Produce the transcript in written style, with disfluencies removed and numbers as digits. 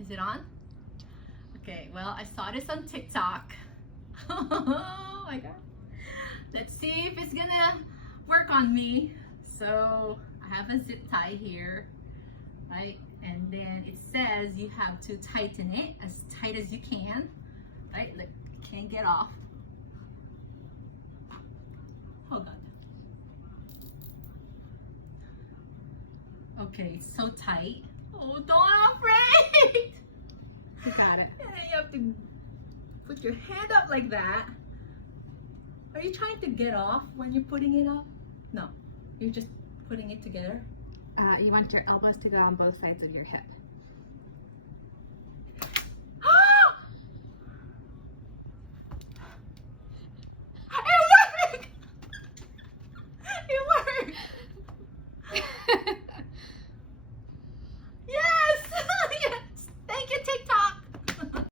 Is it on? Okay, well, I saw this on TikTok. Oh my god. Let's see if it's gonna work on me. So I have a zip tie here, right? And then it says you have to tighten it as tight as you can, right? Look, you can't get off. Hold on. Okay, it's so tight. Oh, Dawn, I'm afraid. You got it. And then you have to put your hand up like that. Are you trying to get off when you're putting it up? No, you're just putting it together. You want your elbows to go on both sides of your hip.